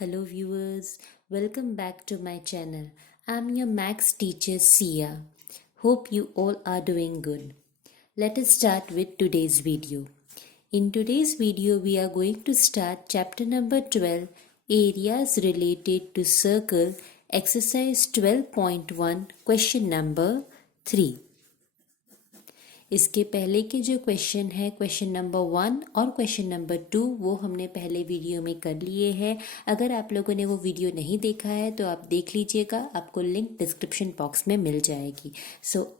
Hello viewers, welcome back to my channel. I'm your Max teacher Sia. Hope you all are doing good. Let us start with today's video. In today's video we are going to start chapter number 12, areas related to circle, exercise 12.1, question number 3. इसके पहले के जो question है question number 1 और question number 2 वो हमने पहले video में कर लिए हैं। अगर आप लोगों ने वो वीडियो नहीं देखा है तो आप देख लीजिएगा, आपको लिंक डिस्क्रिप्शन बॉक्स में मिल जाएगी।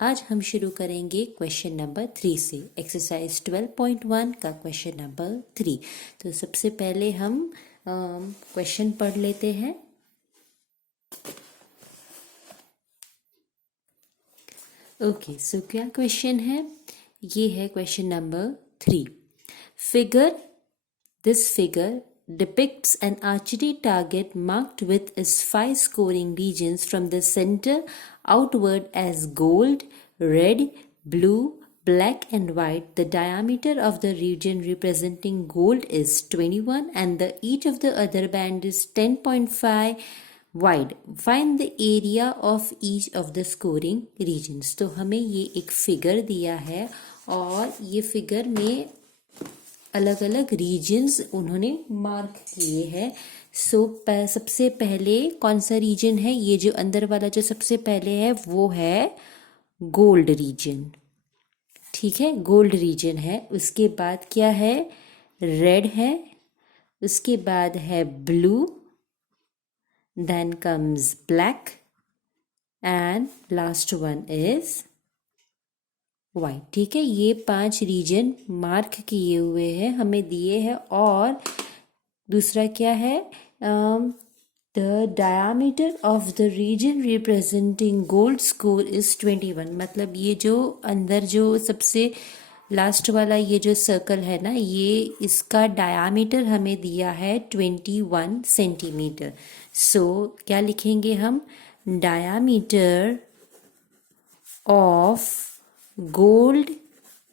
आज हम शुरू करेंगे क्वेश्चन नंबर 3 से, एक्सरसाइज 12.1 का क्वेश्चन नंबर 3। तो सबसे पहले हम क्वेश्चन पढ़ लेते हैं। ओके, सो क्या क्वेश्चन है? ये है question number 3। This figure depicts an archery target marked with its 5 scoring regions from the center outward as gold, red, blue, black and white. The diameter of the region representing gold is 21 and each of the other band is 10.5 wide. Find the area of each of the scoring regions. तो हमें ये एक figure दिया है और ये figure में अलग अलग रीजन्स उन्होंने मार्क किए हैं। सबसे पहले कौन सा रीजन है? ये जो अंदर वाला जो सबसे पहले है वो है गोल्ड रीजन, ठीक है, गोल्ड रीजन है। उसके बाद क्या है? रेड है। उसके बाद है blue, then comes black and last one is white। ठीक है, ये 5 रीजन मार्क किए हुए हैं, हमें दिए हैं। और दूसरा क्या है? The diameter of the region representing gold score is 21। मतलब ये जो अंदर जो सबसे लास्ट वाला ये जो सर्कल है ना, ये इसका डायामीटर हमें दिया है 21 सेंटीमीटर। क्या लिखेंगे हम? Diameter of gold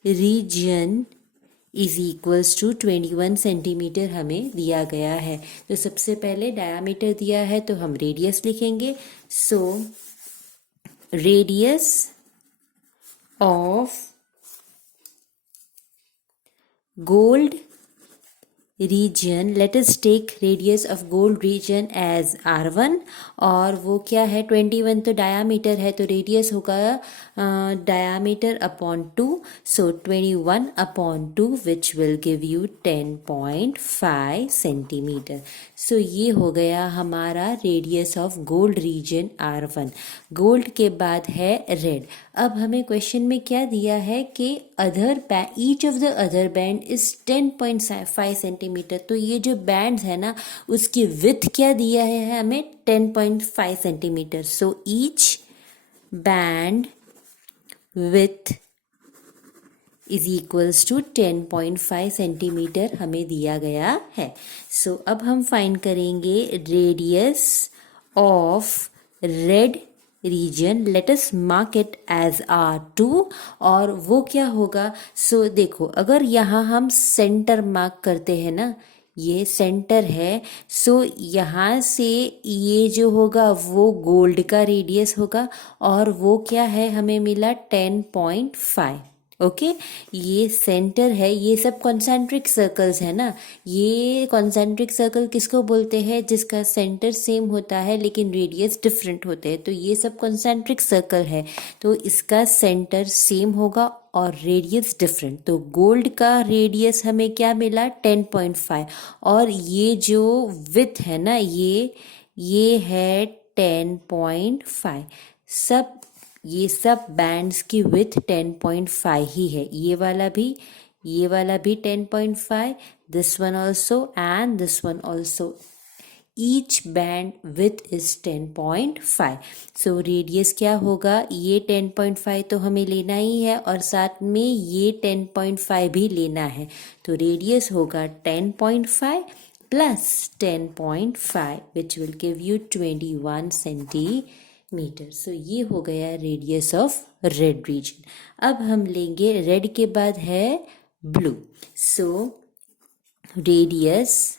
region is equals to 21 centimetre हमें दिया गया है। तो सबसे पहले डायामीटर दिया है तो हम रेडियस लिखेंगे। Radius of gold region, let us take radius of gold region as r1 और वो क्या है? 21 तो डायामीटर है, तो रेडियस होगा diameter upon 2, so 21 upon 2 which will give you 10.5 centimetre. ये हो गया हमारा radius of gold reason r1। Gold के बाद है रेड। अब हमें क्वेश्चन में क्या दिया है कि each of the other band is 10.5 centimetre. तो ये जो बैंड्स है ना, उसकी विड्थ क्या दिया है हमें? 10.5 centimetre. Each band width is equals to 10.5 centimetre हमें दिया गया है। अब हम फाइंड करेंगे radius of red region. Let us mark it as R2 और वो क्या होगा? देखो, अगर यहाँ हम सेंटर मार्क करते हैं ना, ये सेंटर है, यहाँ से ये जो होगा वो गोल्ड का रेडियस होगा और वो क्या है? हमें मिला 10.5। ओके, ये सेंटर है। ये सब कॉन्सेंट्रिक सर्कल्स है ना। ये कॉन्सेंट्रिक सर्कल किसको बोलते हैं? जिसका सेंटर सेम होता है लेकिन रेडियस डिफरेंट होते हैं, तो ये सब कॉन्सेंट्रिक सर्कल है। तो इसका सेंटर सेम होगा और रेडियस डिफरेंट। तो गोल्ड का रेडियस हमें क्या मिला? 10.5 और ये जो विड्थ है ना, ये है 10.5। ये सब बैंड्स की विड्थ 10.5 ही है। ये वाला भी 10.5, this one also and this one also. Each band width is 10.5। Radius क्या होगा? ये 10.5 तो हमें लेना ही है और साथ में ये 10.5 भी लेना है। तो रेडियस होगा 10.5 plus 10.5 which will give you 21 centimetre. ये हो गया रेडियस ऑफ रेड रीजन। अब हम लेंगे रेड के बाद है blue. Radius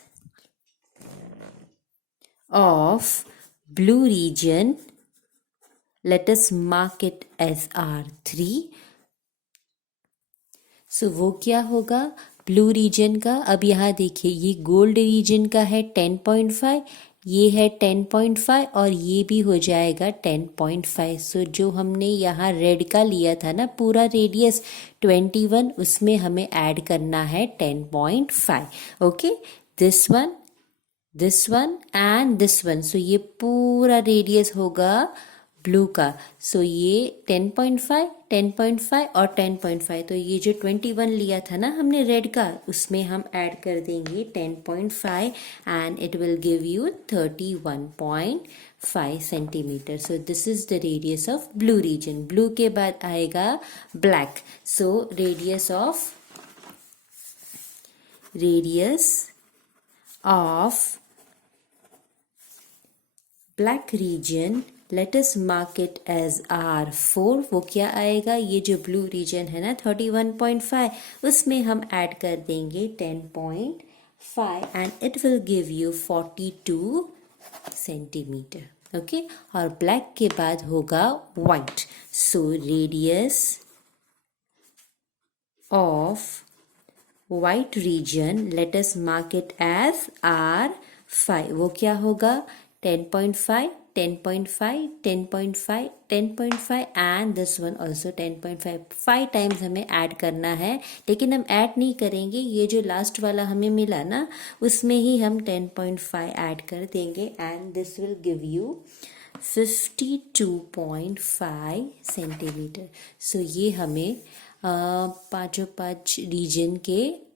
of blue region, let us mark it as R3. सो वो क्या होगा ब्लू रीजन का। अब यहाँ देखिए ये गोल्ड रीजन का है 10.5, ये है 10.5 और ये भी हो जाएगा 10.5। सो जो हमने यहाँ रेड का लिया था ना पूरा रेडियस 21, उसमें हमें ऐड करना है 10.5। Okay, this one and this one. So ये पूरा रेडियस होगा ब्लू का। सो ये 10.5, 10.5 और 10.5। तो ये जो 21 लिया था ना हमने रेड का, उसमें हम ऐड कर देंगे 10.5 and it will give you 31.5 centimetre. So this is the radius of blue region. Blue के बाद आएगा black. So radius of black region, let us mark it as R4। वो क्या आएगा, ये जो ब्लू रीजन है ना 31.5, उसमें हम ऐड कर देंगे 10.5 and it will give you 42 centimetre. Okay, और ब्लैक के बाद होगा white. So radius of white region, let us mark it as R5। वो क्या होगा 10.5, 10.5, 10.5, 10.5 and this one also 10.5। 5 times हमें ऐड करना है, लेकिन हम ऐड नहीं करेंगे, ये जो लास्ट वाला हमें मिला ना उसमें ही हम 10.5 ऐड कर देंगे and this will give you 52.5 centimetre. So ये हमें पाँचों पाँच रीजन के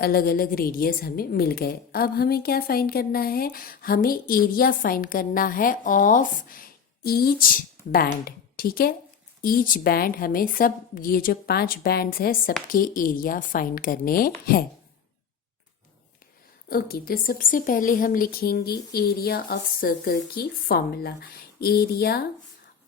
अलग अलग रेडियस हमें मिल गए। अब हमें क्या फाइंड करना है, हमें एरिया फाइंड करना है ऑफ ईच बैंड। ठीक है, ईच बैंड हमें सब ये जो 5 बैंड्स है सबके एरिया फाइंड करने हैं। ओके, तो सबसे पहले हम लिखेंगे एरिया ऑफ सर्कल की formula. Area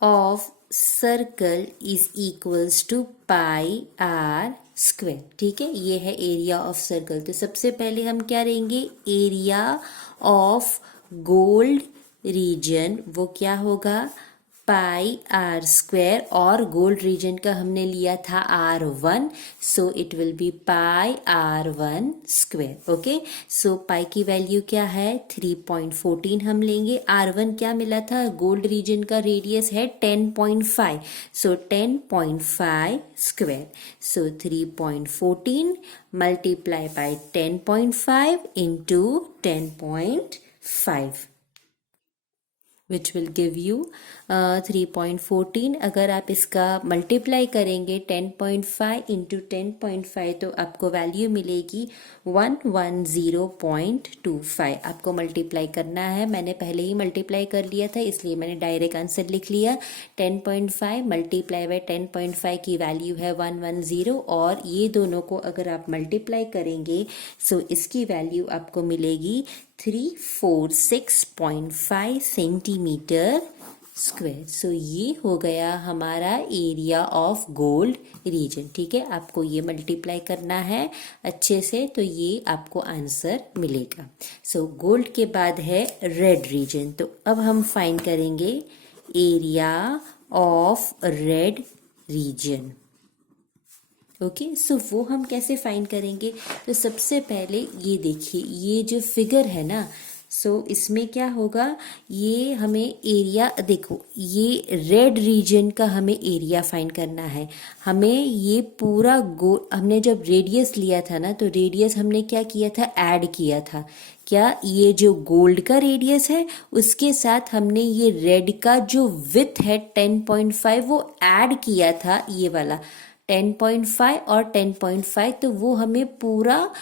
of circle is equals to pi are square. ठीक है, ये है एरिया ऑफ सर्कल। तो सबसे पहले हम क्या लेंगे, एरिया ऑफ गोल्ड रीजन, वो क्या होगा पाई आर स्क्वायर, और गोल्ड रीजन का हमने लिया था R1, so it will be pi R1 square. Okay, so pi की वैल्यू क्या है 3.14 हम लेंगे। R1 क्या मिला था, गोल्ड रीजन का रेडियस है 10.5, सो 10.5 square. So 3.14 multiply bye 10.5 into 10.5 which will give you 3.14। अगर आप इसका मल्टीप्लाई करेंगे 10.5 इंटू 10.5 तो आपको वैल्यू मिलेगी 110.25। आपको मल्टीप्लाई करना है, मैंने पहले ही मल्टीप्लाई कर लिया था इसलिए मैंने डायरेक्ट आंसर लिख लिया। 10.5 मल्टीप्लाई बाय 10.5 की वैल्यू है 110, और ये दोनों को अगर आप मल्टीप्लाई करेंगे सो इसकी वैल्यू आपको मिलेगी 346.5 सेंटीमीटर स्क्वायर। सो ये हो गया हमारा एरिया ऑफ गोल्ड रीजन। ठीक है, आपको ये मल्टीप्लाई करना है अच्छे से तो ये आपको आंसर मिलेगा। सो गोल्ड के बाद है रेड रीजन। तो अब हम फाइंड करेंगे area of red region. Okay, so वो हम कैसे फाइंड करेंगे, तो सबसे पहले ये देखिए ये जो फिगर है ना, सो इसमें क्या होगा, ये हमें एरिया देखो, ये रेड रीजन का हमें एरिया फाइंड करना है। हमें ये पूरा हमने जब रेडियस लिया था ना, तो रेडियस हमने क्या किया था, ऐड किया था। क्या ये जो गोल्ड का रेडियस है उसके साथ हमने ये रेड का जो विड्थ है 10.5 वो ऐड किया था, ये वाला 10.5 और 10.5, तो वो हमें पूरा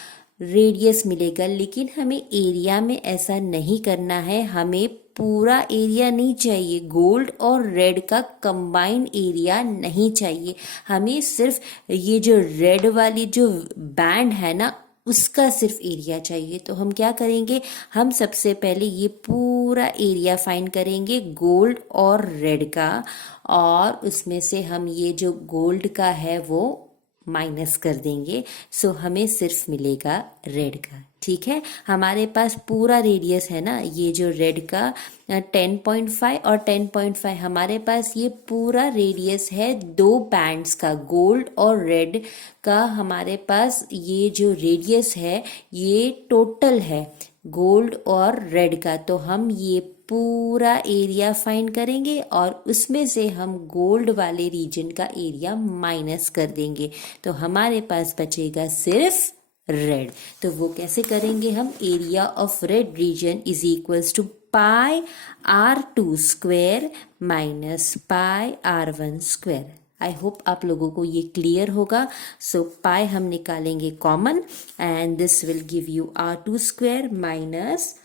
रेडियस मिलेगा। लेकिन हमें एरिया में ऐसा नहीं करना है, हमें पूरा एरिया नहीं चाहिए, गोल्ड और रेड का कंबाइंड एरिया नहीं चाहिए, हमें सिर्फ ये जो रेड वाली जो बैंड है ना उसका सिर्फ एरिया चाहिए। तो हम क्या करेंगे, हम सबसे पहले ये पूरा एरिया फाइंड करेंगे गोल्ड और रेड का, और उसमें से हम ये जो गोल्ड का है वो माइनस कर देंगे। सो हमें सिर्फ मिलेगा रेड का। ठीक है। हमारे पास पूरा रेडियस है ना, ये जो रेड का 10.5 और 10.5, हमारे पास ये पूरा रेडियस है दो बैंड्स का, गोल्ड और रेड का। हमारे पास ये जो रेडियस है ये टोटल है गोल्ड और रेड का। तो हम ये पूरा एरिया फाइंड करेंगे और उसमें से हम गोल्ड वाले रीजन का एरिया माइनस कर देंगे, तो हमारे पास बचेगा सिर्फ रेड। तो वो कैसे करेंगे हम, area of red region is equals to pi R2 square minus pi R1 square. I hope आप लोगों को ये क्लियर होगा। सो पाई हम निकालेंगे common and this will give you R2 square minus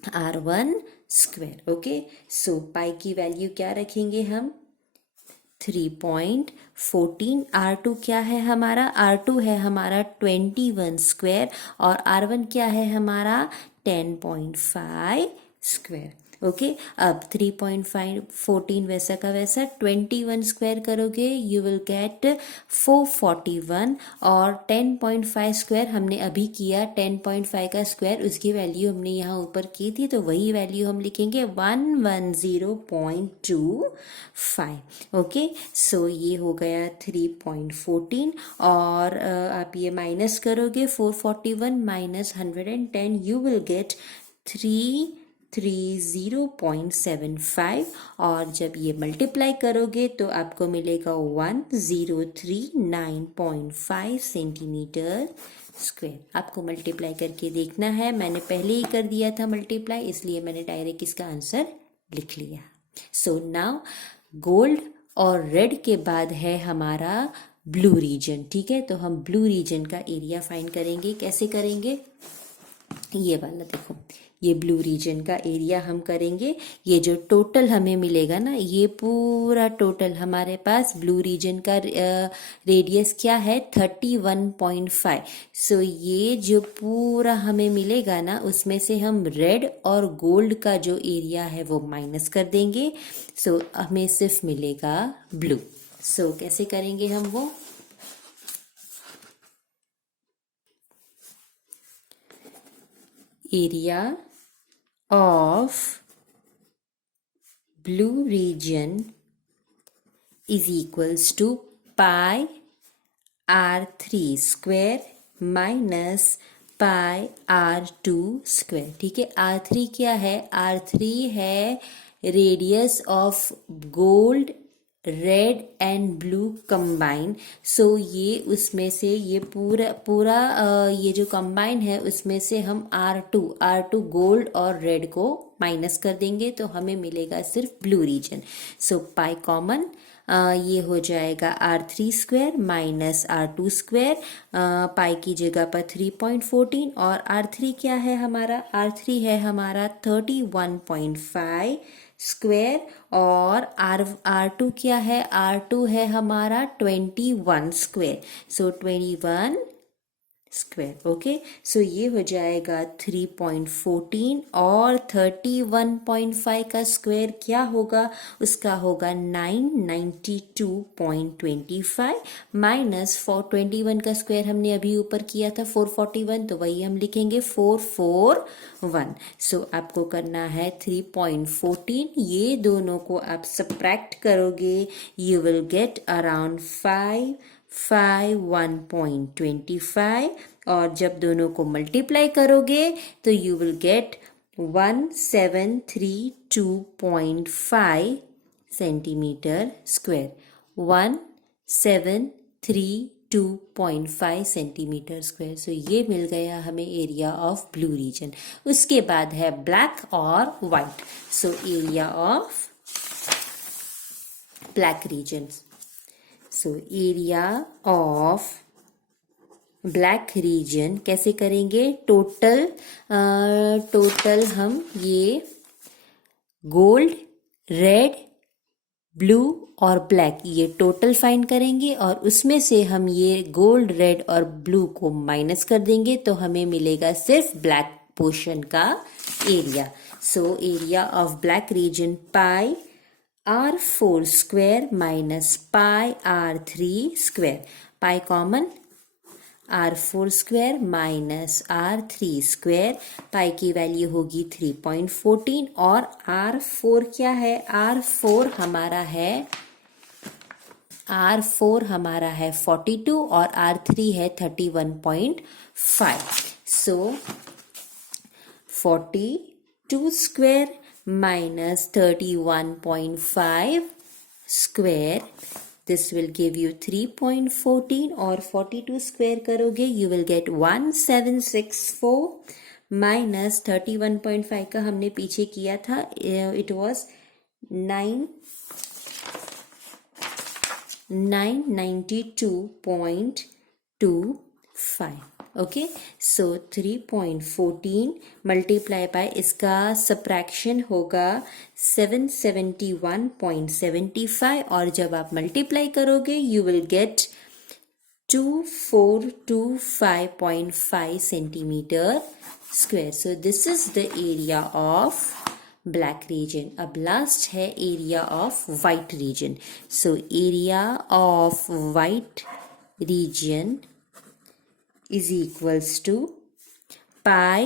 R1 square. Okay, so pi की value क्या रखेंगे हम, 3.14। R2 क्या है हमारा, R2 है हमारा 21 स्क्वेयर और R1 क्या है हमारा 10.5 स्क्वेयर। ओके, अब 3.5 वैसा का वैसा 21 स्क्वायर करोगे यू विल गेट 441 और 10.5 स्क्वायर हमने अभी किया, 10.5 का स्क्वायर उसकी वैल्यू हमने यहाँ ऊपर की थी, तो वही वैल्यू हम लिखेंगे 110.25। ओके, सो ये हो गया 3.14 और आप ये माइनस करोगे 441 माइनस 110 यू विल गेट 330.75 और जब ये मल्टीप्लाई करोगे तो आपको मिलेगा 1039.5 सेंटीमीटर स्क्वायर। आपको मल्टीप्लाई करके देखना है, मैंने पहले ही कर दिया था मल्टीप्लाई, इसलिए मैंने डायरेक्ट इसका आंसर लिख लिया। सो नाउ गोल्ड और रेड के बाद है हमारा ब्लू रीजन। ठीक है, तो हम ब्लू रीजन का एरिया फाइंड करेंगे। कैसे करेंगे, ये वाला देखो, ये ब्लू रीजन का एरिया हम करेंगे। ये जो टोटल हमें मिलेगा ना, ये पूरा टोटल हमारे पास ब्लू रीजन का रेडियस क्या है 31.5। सो ये जो पूरा हमें मिलेगा ना, उसमें से हम रेड और गोल्ड का जो एरिया है वो माइनस कर देंगे। सो हमें सिर्फ मिलेगा ब्लू। सो कैसे करेंगे हम वो, area of blue region is equals to pi R3 square minus pi R2 square। ठीक है, R3 क्या है, R3 है radius of gold red and blue combine. So ये उसमें से ये पूरा ये जो कंबाइन है उसमें से हम R2 गोल्ड और रेड को माइनस कर देंगे, तो हमें मिलेगा सिर्फ blue reason. So pi common, ये हो जाएगा R3 square minus R2 square, pi की जगह पर 3.14 और R3 क्या है हमारा, R3 है हमारा 31.5 स्क्वायर और R2 क्या है, R2 है हमारा 21 स्क्वायर। सो 21 स्क्वायर। ओके, सो ये हो जाएगा 3.14 और 31.5 का स्क्वायर क्या होगा, उसका होगा 992.25 माइनस 421 का स्क्वायर हमने अभी ऊपर किया था 441, तो वही हम लिखेंगे 441। सो आपको करना है 3.14, ये दोनों को आप सब्ट्रैक्ट करोगे यू विल गेट अराउंड 551.25 और जब दोनों को मल्टीप्लाई करोगे तो you will get 1732.5 centimetre square, 1732.5 centimetre square. So ये मिल गया हमें एरिया ऑफ ब्लू रीजन। उसके बाद है ब्लैक और white. So area of black reason, so area of black reason कैसे करेंगे, टोटल हम ये गोल्ड रेड ब्लू और ब्लैक ये टोटल फाइंड करेंगे और उसमें से हम ये गोल्ड रेड और ब्लू को माइनस कर देंगे, तो हमें मिलेगा सिर्फ ब्लैक पोर्शन का area. So area of black reason pi R4 square minus pi R3 square, pi common, r4 square minus r3 square, pi की वैल्यू होगी 3.14 और r4 क्या है, r4 हमारा है 42 और r3 है 31.5। सो 42 square minus 31.5 square, this will give you 3.14 और 42 स्क्वायर करोगे यू विल गेट 1764 माइनस 31.5 का हमने पीछे किया था, it was 992.25। Okay, so 3.14 multiply by इसका सब्ट्रैक्शन होगा 771.75 और जब आप मल्टीप्लाई करोगे you will get 2425.5 centimetre square. So this is the area of black region. अब लास्ट है area of white region. So area of white region is equals to pi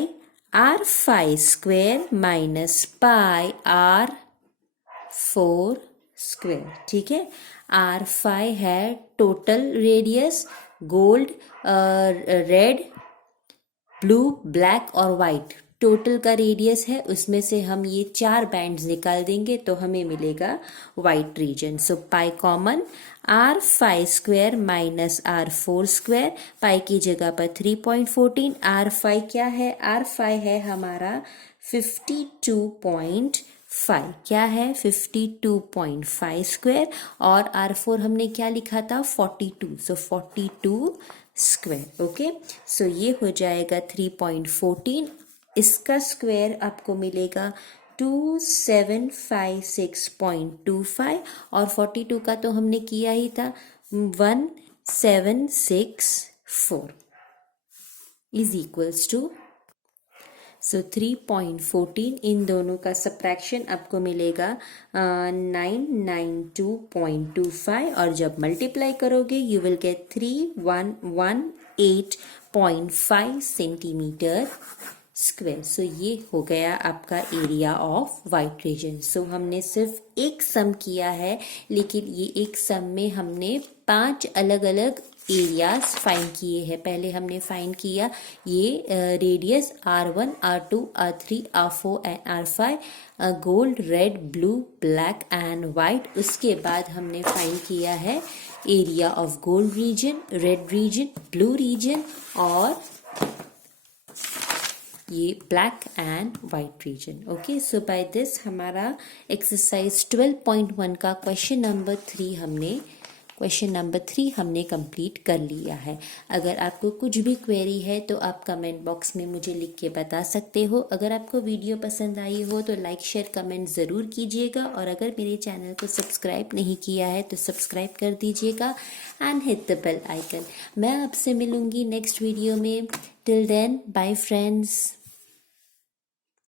r5 square minus pi r4 square। ठीक है, r5 है total radius, gold, red, blue, black और white total का radius है, उसमें से हम ये 4 बैंड्स निकाल देंगे तो हमें मिलेगा white region. So pi common, r5 square minus r4 square, pi की जगह पर 3.14, r5 क्या है, r5 है हमारा 52.5, क्या है 52.5 स्क्वायर और r4 हमने क्या लिखा था 42, सो 42 स्क्वायर। ओके, सो ये हो जाएगा 3.14, इसका स्क्वायर आपको मिलेगा 2756.25 और 42 का तो हमने किया ही था 1764 इज इक्वल्स टू, सो 3.14 इन दोनों का सब्ट्रैक्शन आपको मिलेगा 992.25 और जब मल्टीप्लाई करोगे you will get 3118.5 centimetre square. So ये हो गया आपका area of white region. So हमने सिर्फ एक सम किया है, लेकिन ये एक सम में हमने 5 अलग अलग एरियाज फाइंड किए हैं। पहले हमने फाइंड किया ये radius r1, r2, r3, r4 and r5, gold, red, blue, black and white. उसके बाद हमने फाइंड किया है area of gold region, red region, blue region और ये black and white region. Okay, so by this हमारा एक्सरसाइज 12.1 का question number 3 हमने कंप्लीट कर लिया है। अगर आपको कुछ भी क्वेरी है तो आप कमेंट बॉक्स में मुझे लिख के बता सकते हो। अगर आपको वीडियो पसंद आई हो तो लाइक, शेयर, कमेंट ज़रूर कीजिएगा और अगर मेरे चैनल को सब्सक्राइब नहीं किया है तो सब्सक्राइब कर दीजिएगा and hit the bell icon. मैं आपसे मिलूंगी नेक्स्ट वीडियो में। Till then, bye friends.